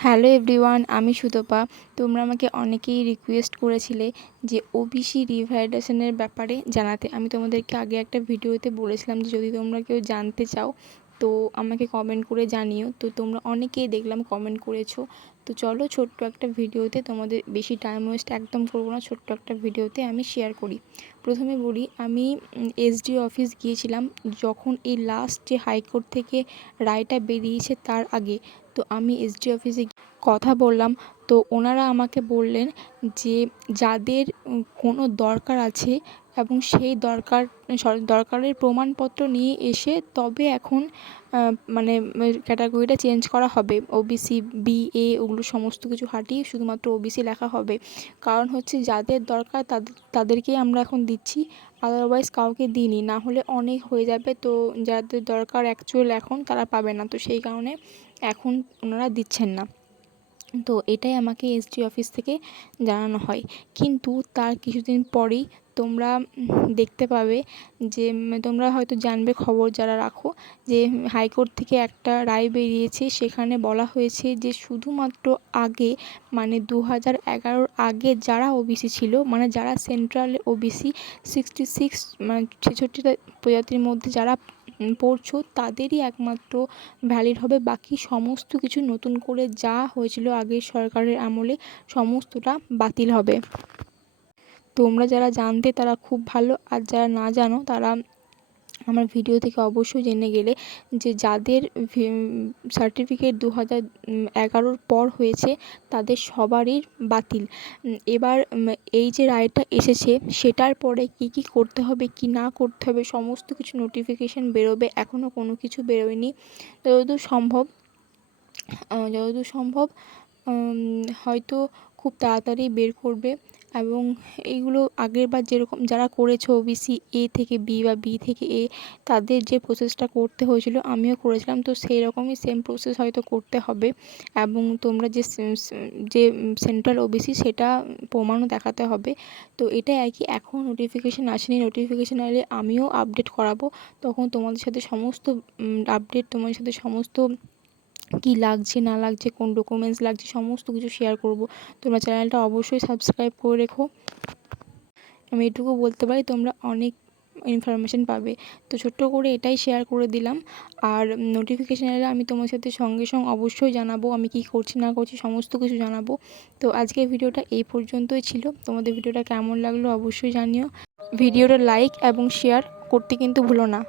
Hello everyone, আমি সুতপা। তোমরা আমাকে অনেকেই রিকোয়েস্ট করেছিলে যে ওবিসি রিভ্যালিডেশনের ব্যাপারে জানাতে। আমি তোমাদেরকে আগে একটা ভিডিওতে বলেছিলাম যে যদি তোমরা কেউ জানতে চাও তো আমাকে কমেন্ট করে জানিও। তো তোমরা অনেকেই দেখলাম কমেন্ট করেছো। তো চলো ছোট্ট একটা ভিডিওতে, তোমাদের বেশি টাইম ওয়েস্ট একদম করবো না, ছোট্ট একটা ভিডিওতে আমি শেয়ার করি। প্রথমে বলি, আমি এসডি অফিস গিয়েছিলাম যখন এই লাস্ট যে হাইকোর্ট থেকে রায়টা বেরিয়েছে তার আগে। তো আমি এসডি অফিসে কথা বললাম। তো ওনারা আমাকে বললেন যে যাদের কোনো দরকার আছে এবং সেই দরকারের প্রমাণপত্র নিয়ে এসে তবে এখন মানে ক্যাটাগরিটা চেঞ্জ করা হবে। ওবিসি বিএ ওগুলো সমস্ত কিছু হাটিয়ে শুধুমাত্র ওবিসি লেখা হবে। কারণ হচ্ছে যাদের দরকার তাদেরকেই আমরা এখন দিচ্ছি, আদারওয়াইজ কাউকে দিইনি। না হলে অনেক হয়ে যাবে, তো যাদের দরকার অ্যাকচুয়াল এখন তারা পাবে না। তো সেই কারণে এখন ওনারা দিচ্ছেন না। তো এটাই আমাকে এসডি অফিস থেকে জানানো হয়। কিন্তু তার কিছুদিন পরেই তোমরা দেখতে পাবে যে তোমরা হয়তো জানবে, খবর যারা রাখো, যে হাইকোর্ট থেকে একটা রায় বেরিয়েছে। সেখানে বলা হয়েছে যে শুধুমাত্র আগে, মানে 2011 আগে যারা ওবিসি ছিল, মানে যারা সেন্ট্রাল ওবিসি 66 মানে 66টা প্রজাতির মধ্যে যারা পড়ছো তাদেরই একমাত্র ভ্যালিড হবে। বাকি সমস্ত কিছু নতুন করে যা হয়েছিল আগের সরকারের আমলে সমস্তটা বাতিল হবে। তোমরা যারা জানতে তারা খুব ভালো, আর যারা না জানো তারা আমার ভিডিও থেকে অবশ্যই জেনে গেলে যে যাদের সার্টিফিকেট 2011 পর হয়েছে তাদের সবারই বাতিল। এবার এই যে রায়টা এসেছে সেটার পরে কি করতে হবে কি না করতে হবে সমস্ত কিছু নোটিফিকেশান বেরোবে। এখনও কোনো কিছু বেরোয়নি। যতদূর সম্ভব হয়তো খুব তাড়াতাড়ি বের করবে। এবং এইগুলো আগেরবার যেরকম যারা করেছে ওবিসি এ থেকে বি বা বি থেকে এ, তাদের যে প্রসেসটা করতে হয়েছিল আমিও করেছিলাম, তো সেই রকমই সেম প্রসেস হয়তো করতে হবে। এবং তোমরা যে সেন্ট্রাল ওবিসি সেটা প্রমাণও দেখাতে হবে। তো এটাই আর কি। এখন নোটিফিকেশান আসেনি, নোটিফিকেশান এলে আমিও আপডেট করাবো। তখন তোমাদের সাথে সমস্ত তোমাদের সাথে সমস্ত কী লাগছে না লাগছে, কোন ডকুমেন্টস লাগছে সমস্ত কিছু শেয়ার করব। তোমরা চ্যানেলটা অবশ্যই সাবস্ক্রাইব করে রেখো। আমি এটুকু বলতে পারি, তোমরা অনেক ইনফরমেশান পাবে। তো ছোট্ট করে এটাই শেয়ার করে দিলাম। আর নোটিফিকেশান এলে আমি তোমার সাথে সঙ্গে অবশ্যই জানাবো, আমি কী করছি না করছি সমস্ত কিছু জানাবো। তো আজকের ভিডিওটা এই পর্যন্তই ছিল। তোমাদের ভিডিওটা কেমন লাগলো অবশ্যই জানিও। ভিডিওটা লাইক এবং শেয়ার করতে কিন্তু ভুলো না।